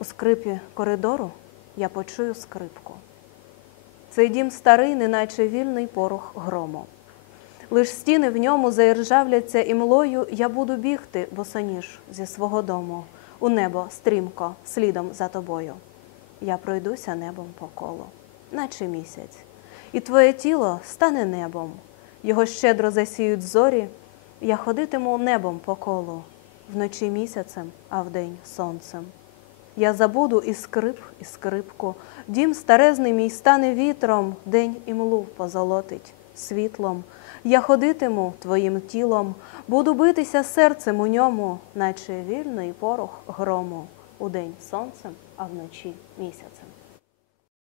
У скрипі коридору я почую скрипку. Цей дім старий, неначе вільний порох грому. Лиш стіни в ньому заіржавляться і млою я буду бігти босоніж зі свого дому, у небо стрімко, слідом за тобою. Я пройдуся небом по колу, наче місяць, і твоє тіло стане небом, його щедро засіють зорі, я ходитиму небом по колу, вночі місяцем, а вдень сонцем. Я забуду і скрип, і скрипку, дім старезний мій стане вітром, день і млу позолотить світлом. Я ходитиму твоїм тілом, буду битися серцем у ньому, наче вільний порох грому, удень сонцем, а вночі місяцем.